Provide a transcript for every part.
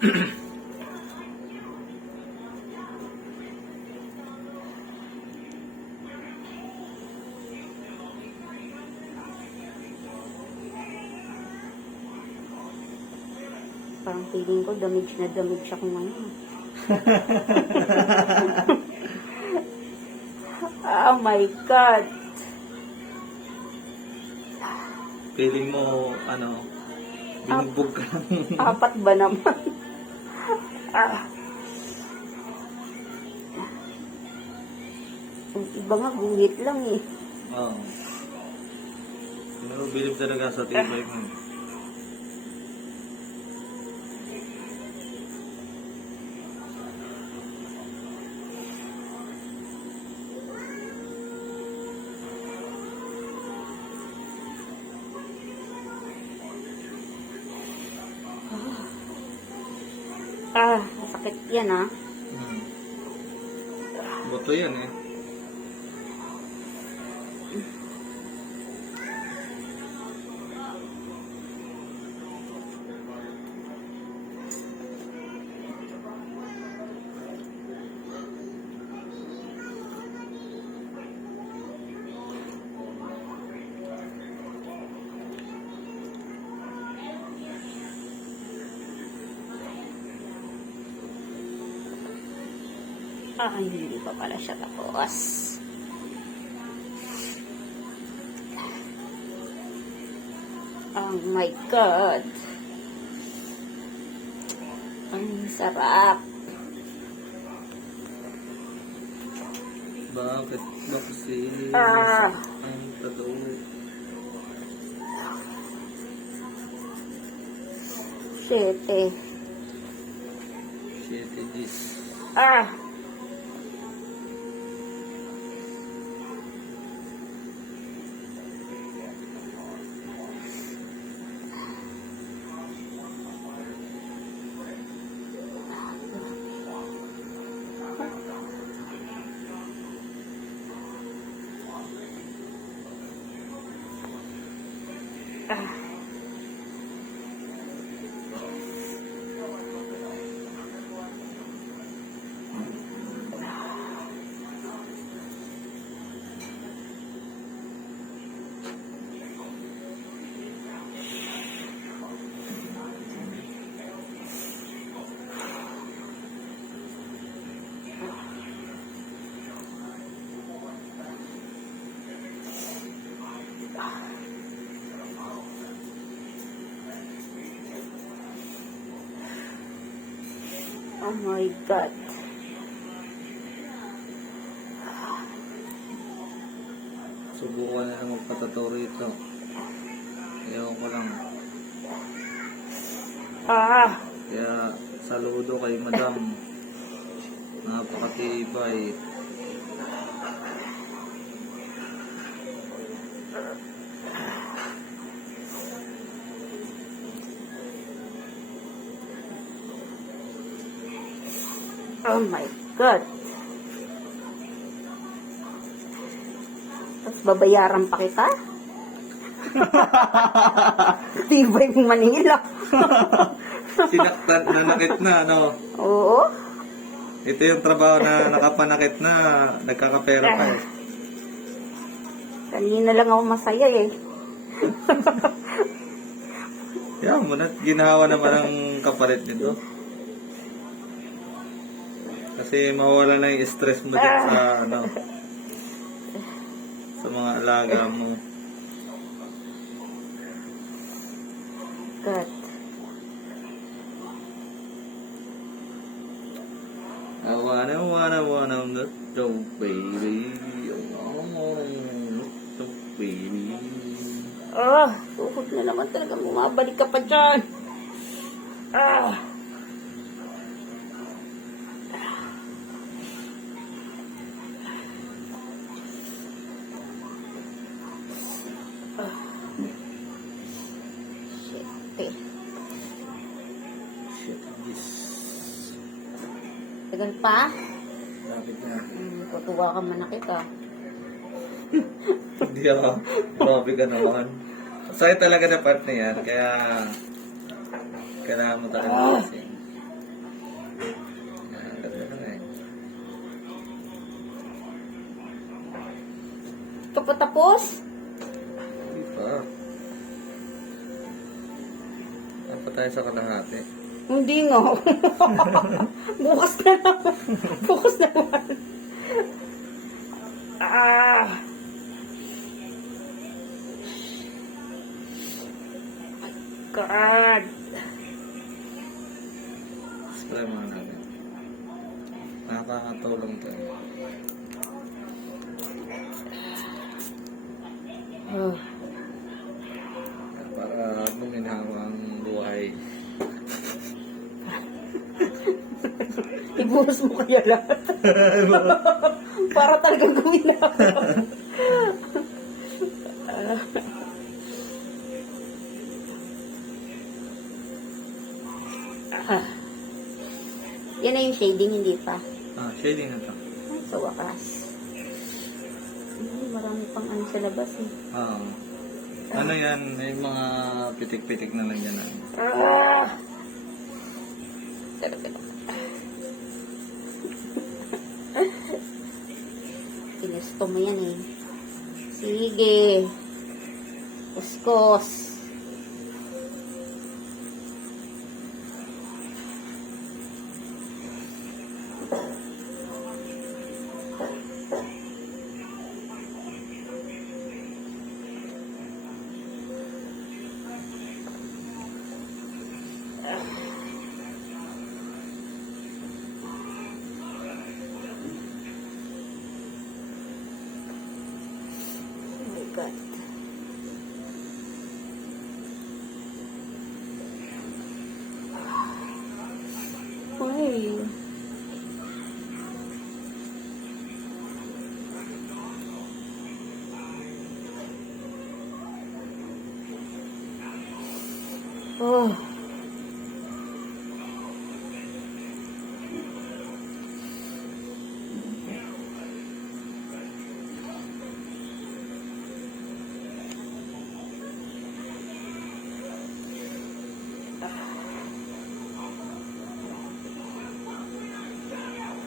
Parang feeling ko damage na damage ako ngayon. Oh my God. Feeling mo, ano, binugbog ka lang. Apat ba naman? Yung iba nga, guhit lang eh. Oo. Pero bilib talaga sa tibay mo. Sakit yan ah. Buto yan eh. Hindi pa pala siya tapos. Oh my God. Ang sarap. Bakit ba kasi ang totoo? Siyete. Shit, it is. Oh my God. Subukan na lang magpatato rito. Ewan ko lang. Kaya saludo kay Madam. Napakatibay. Oh my God. Tapos babayaran pa kita? Tibay mong Manila. Sinaktan, nanakit na, no? Oo. Ito yung trabaho na nakapanakit na, nagkakapera pa eh. Kanina lang ako masaya eh. Yan mo na, ginawa naman ang kapalit nito. Kasi mawala na yung stress mo dyan sa, ano, sa mga alaga mo. God. I wanna let go, baby. I wanna let go, baby. Tuhod na naman talaga. Bumabalik ka pa dyan. Shit. Shit, this. Tagal pa? Lapit na. Tutuwa ka man na kita. Hindi ako. Grabe ka naman. Sakit talaga na part na yan. Kaya kailangan mo talaga kasi. Ganda na eh. Ito pa tapos? Hindi pa. Saan pa tayo sa kalahati? Hindi nga. Bukas na naman. Bukas na naman. Ah! My God! Try muna natin. Nakakatulong to. Oh. Para guminhawa ang buhay. Ibuhos mo kaya lahat. Para talagang guminawa. Ah. Yan na yung shading, hindi pa. Shading na to. Ay, sa wakas. Ay, marami pang ano sa labas eh. Ano yan? May mga pitik-pitik na lang yan. Ah! Sarap ito. Ginusto mo yan eh. Sige. Kuskus. Oh my God. Uy. Oh.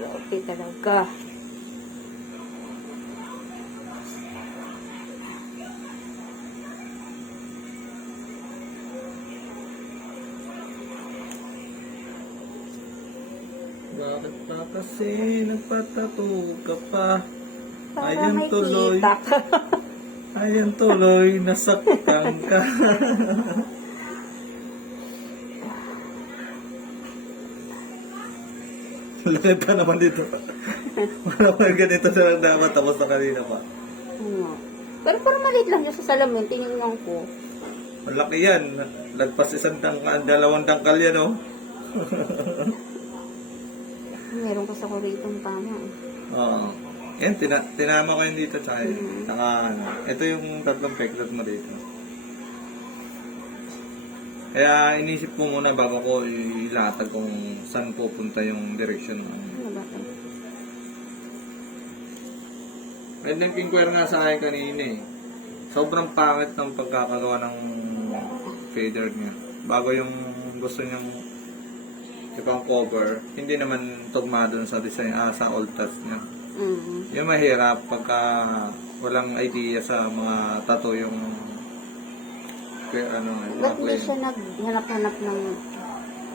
Grabe talaga. Bakit pa kasi nagpatato ka pa? Para Ayan may tuloy. kita. Ayan tuloy, nasaktan ka. Laki pa naman dito. Wala pa ganito na lang dapat tapos na kanina pa. Ano? Pero parang maliit lang yung sa salamin. Tinignan ko. Malaki yan. Lagpas isang tangkal, 2 tangkal yan, oh. Meron pa sa ko rito ang tama. Oo. Yan, tinama ko yun dito. Tsaka, tsaka ano. Ito yung 3 peklot mo dito. Kaya inisip ko muna bago ko ilatag kung saan pupunta yung direction mo. Ano ba ito? Ganda yung pinkware nga sa akin kanina eh. Sobrang pangit ng pagkakagawa ng fader niya. Bago yung gusto niyang ibang cover, hindi naman tugma dun sa design, sa old touch niya. Yung mahirap pagka walang idea sa mga tattoo yung ano, Ba't hindi siya naghanap-hanap ng...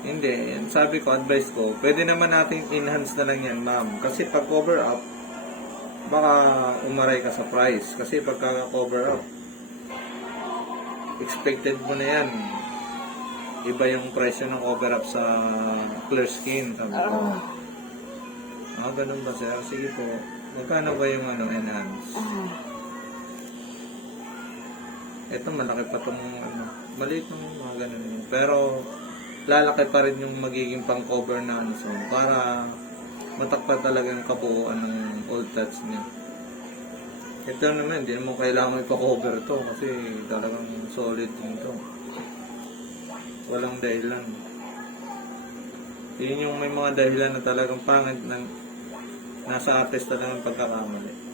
Hindi. Sabi ko, advice ko, pwede naman natin enhance na lang yan, ma'am. Kasi pag cover up, baka umaray ka sa price. Kasi pagka cover up, expected mo na yan. Iba yung presyo ng cover up sa clear skin. Sabi ko. Ganun ba sir? Sige po. Magkano ba yung ano, enhance? Ito malaki pa itong ano, maliit ng mga ganun. Pero lalaki pa rin yung magiging pang cover na ano, so para matakpan talaga yung kabuuan ng old touch niya. Ito naman, hindi mo kailangan ipa-cover to kasi talagang solid yung to. Walang dahilan. Yun yung may mga dahilan na talagang pangit na nasa artist talagang pagkakamali.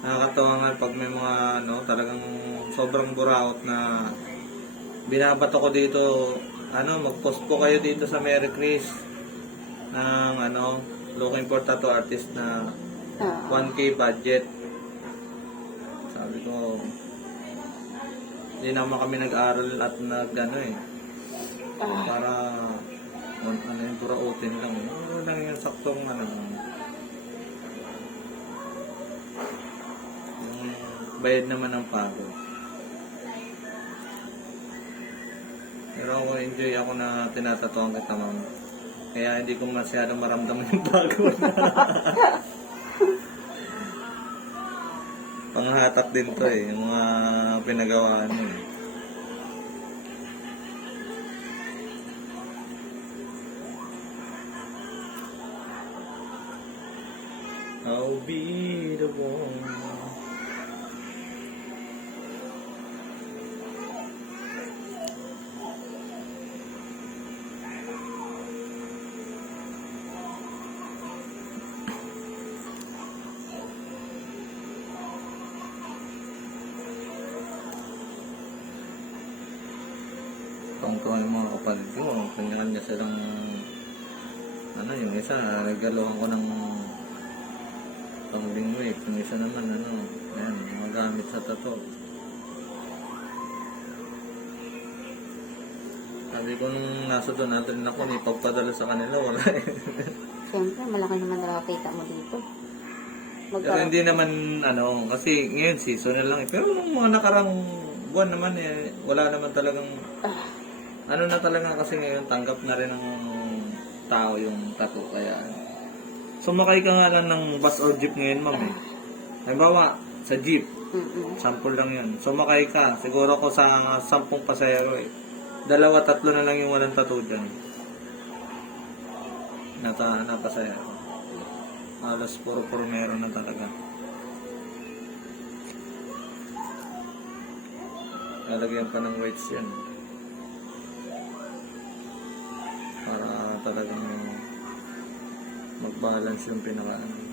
Nakakatawa nga pag may mga ano, talagang sobrang buraot na binabato ko dito, ano, mag-post po kayo dito sa Mary Chris ng ano, looking for tattoo artist na 1K budget. Sabi ko, hindi naman kami nag-aral at ano eh, para ano yung burautin lang. Ano lang yung saktong ano, yung bayad naman ng pagod. Pero ako, enjoy ako na tinatatuan kita, ma'am. Kaya hindi ko masyadong maramdaman yung pagod. Panghatak din to eh, yung mga pinagawa niyo eh. I'll be the one. Tungkol yung mga kapatid ko, kanya-kanya silang ano, yung isa, nagalawan ko ng pang-ring weight, yung isa naman, ano, ayan, mga gamit sa tato. Sabi ko nung nasa doon natin ako, ipagpadala sa kanila, wala eh. Siyempre, malaki naman nakakita mo dito. Pero hindi naman, ano, kasi ngayon seasonal lang eh. Pero nung mga nakarang buwan naman eh, wala naman talagang, ano na talaga kasi ngayon, tanggap na rin ng tao yung tattoo. Kaya, sumakay ka nga lang ng bus or jeep ngayon, ma'am eh. Halimbawa, sa jeep, sample lang yun. Sumakay ka, siguro ko sa 10 pasayero eh. 2-3 na lang yung walang tattoo dyan. Napasayero. Alas puro-puro meron na talaga. Lalagyan pa ng weights yan. Para talagang mag-balance yung pinaka-ano.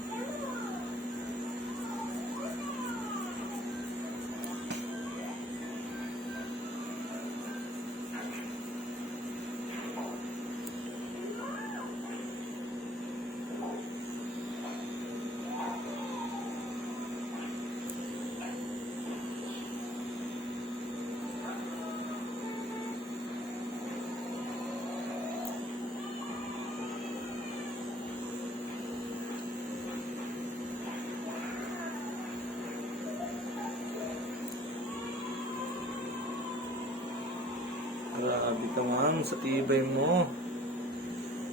Grabe ka, ma'am, sa tibay mo.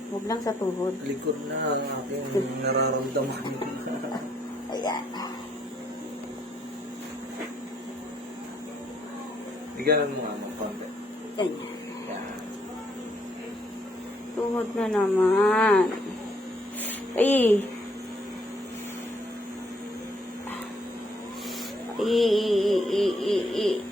Huwag lang sa tuhod. Likod na ang aking nararamdaman. Ayan. Iganan mo nga ng konti. Ganyan. Yan. Tuhod na naman. Ay. Ay.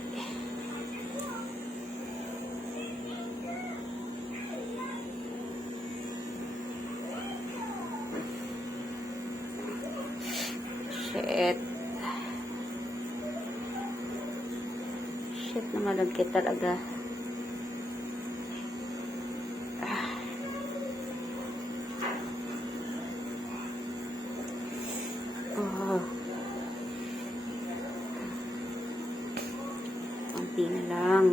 Shit. Shit na malagkit talaga. Oh. Konti na lang.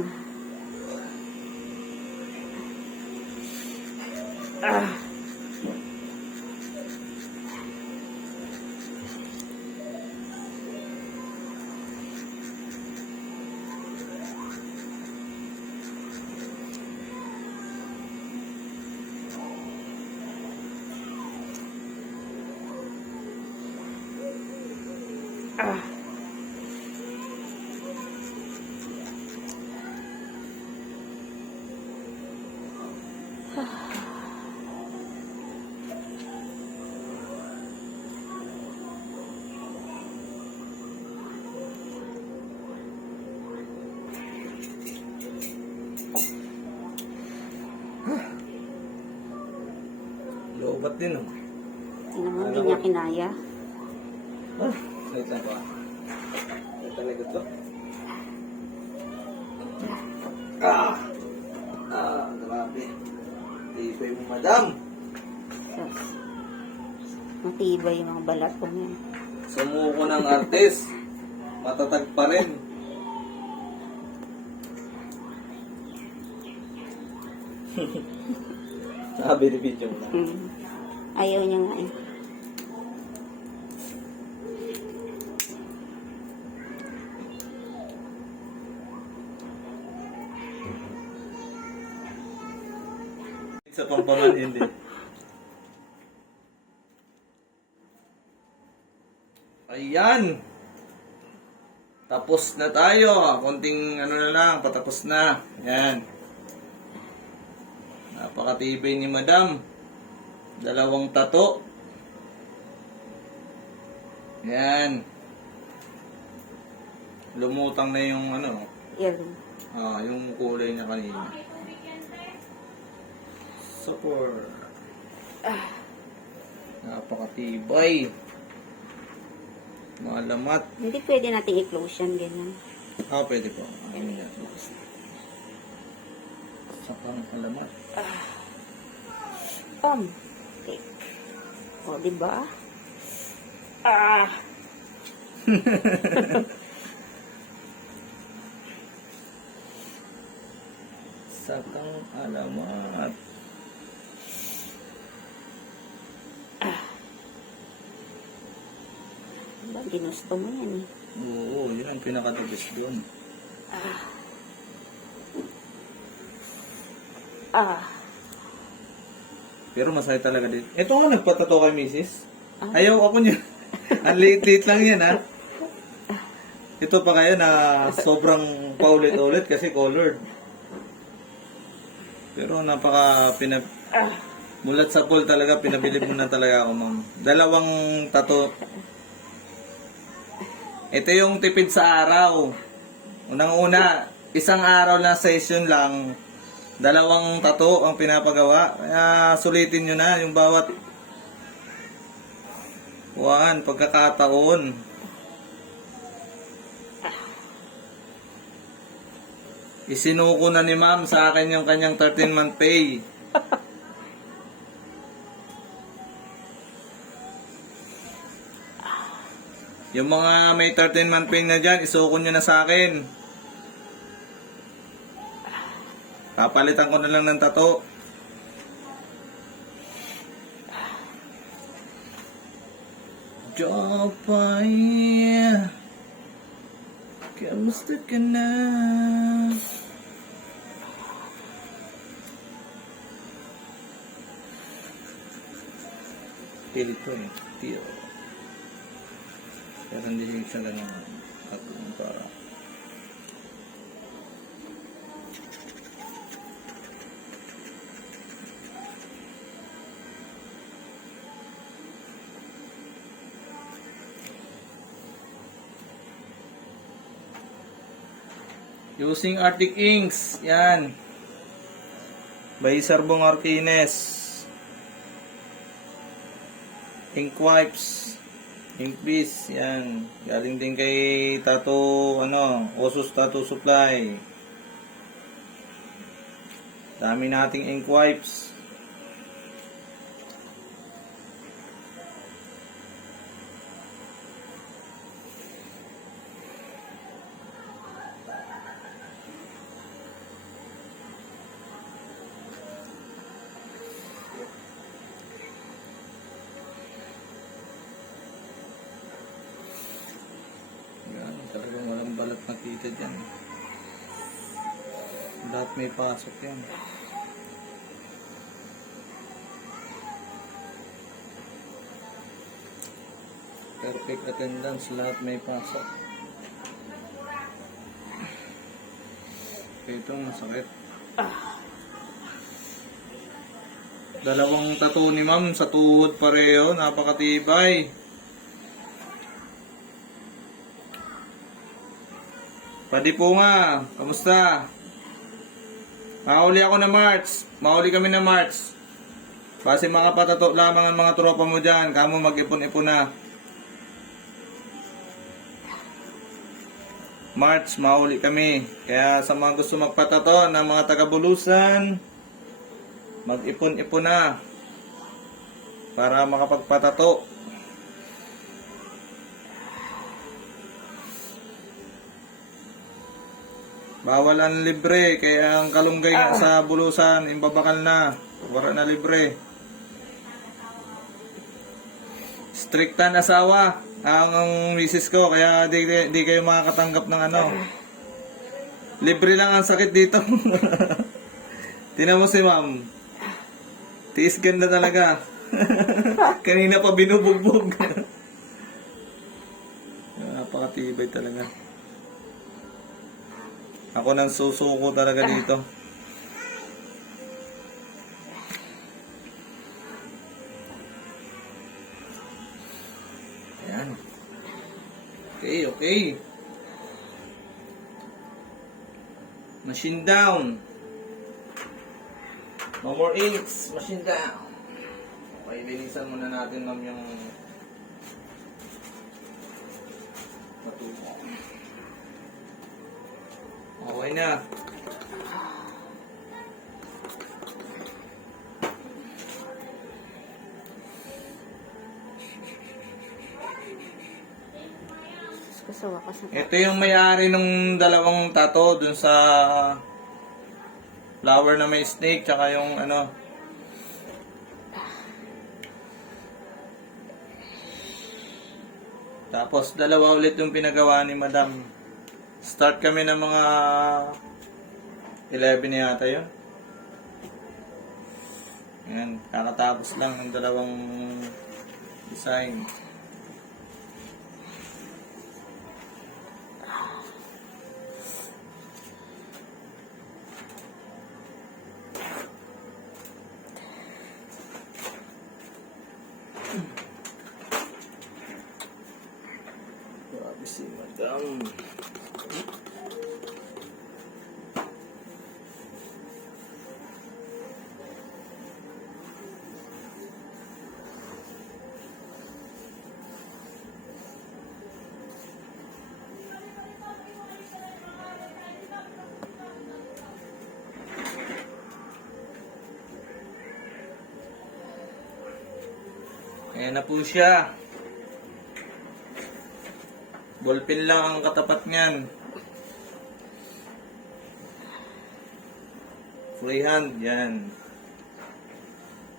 Lobat din, oh. Hindi naman, hindi niya kinaya. Wait lang ba? talaga to. Grabe. Tibay mo, madam. Sus. Matibay yung mga balat ko niyan. Sumuko ng artist. Matatag pa rin. Sabi ni video mo. Ayaw niya nga eh. Sa pampangan hindi. Ayan. Tapos na tayo. Konting ano na lang, patapos na. Ayan. Napakatibay ni madam. 2 tato. Ayan. Lumutang na yung ano. Yan. Yung kulay niya kanina. Support. Napakatibay. Malamat. Hindi pwede natin i-close yan, ganyan. Pwede po. Ano yan? Sakang alamat. Okay. O, diba? Sakang alamat. Diba, ginusto mo yan eh. Oo, yun ang pinaka-the best doon. Pero masaya talaga din. Ito nga nagpatato kay misis. Ayaw ako niya. Ang liit-liit lang yan, ha? Ito pa kaya na sobrang paulit-ulit kasi colored. Pero mulat sa pool talaga, pinabili mo na talaga ako, ma'am. 2 tato. Ito yung tipid sa araw. Unang-una, 1 araw na session lang, 2 tato ang pinapagawa. Kaya sulitin nyo na yung bawat pagkakataon. Isinuko na ni ma'am sa akin yung kanyang 13-month pay. Yung mga may 13-month pay na dyan, isuko nyo na sa akin. Papalitan ko na lang ng tato. Jopay, kamusta ka na? Pilit to eh. Tiyo. Pero hindi siya lang tatong para. Using Arctic Inks. Yan. By Sarbong Arquines. Ink wipes. Ink piece. Yan. Galing din kay Osus Tattoo Supply. Dami nating ink wipes. Talagang walang balat nakita dyan. Lahat may pasok yan. Perfect attendance, lahat may pasok. Ito masakit. 2 tattoo ni ma'am sa tuhod pareho, napakatibay. Pwede po nga, kamusta? Mahuli ako na March. Mahuli kami na March. Kasi mga patato lamang ang mga tropa mo dyan. Kamo mag-ipon-ipon na. March, mahuli kami. Kaya sa mga gusto magpatato ng mga taga-Bulusan, mag-ipon-ipon na para makapagpatato. Bawal ang libre, kaya ang kalunggay nga sa Bulusan, imbabakal na. Wala na libre. Strictan asawa ang misis ko, kaya di kayo makakatanggap ng ano. Libre lang ang sakit dito. Tingnan mo si ma'am. Tiis ganda talaga. Kanina pa binubugbog. Napakatibay talaga. Ako nang susuko talaga dito. Ayan. Okay. Machine down. No more inks. Machine down. Okay, bilisan muna natin ma'am yung matuto. Okay na. Sa wakas na. Ito yung may-ari ng dalawang tato dun sa flower na may snake tsaka yung ano. Tapos dalawa ulit yung pinagawa ni Madam. Start kami ng mga 11 yata yun. Ayan, kakatapos lang ng dalawang design. Grabe si Madam. Ayan na po siya. Ballpen lang ang katapat niyan. Freehand, yan.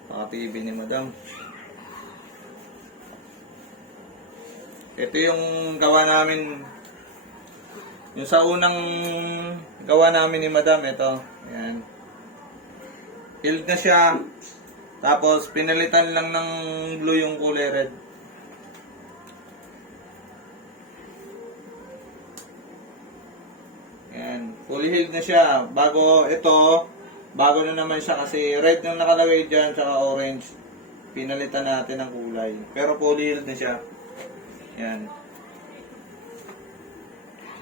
Paka-TV ni Madam. Ito yung gawa namin. Yung sa unang gawa namin ni Madam, ito. Yan. Filled na siya. Tapos, pinalitan lang ng blue yung kulay red. Yan. Fully healed na siya. Bago na naman siya kasi red yung nakalagay dyan, tsaka orange. Pinalitan natin ng kulay. Pero fully healed na siya. Yan.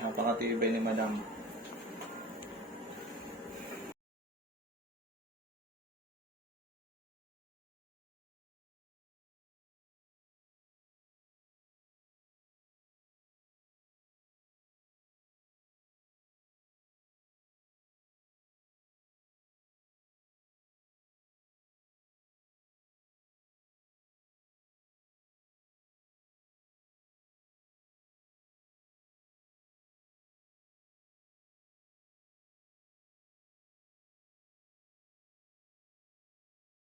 Napakatibay ni Madam.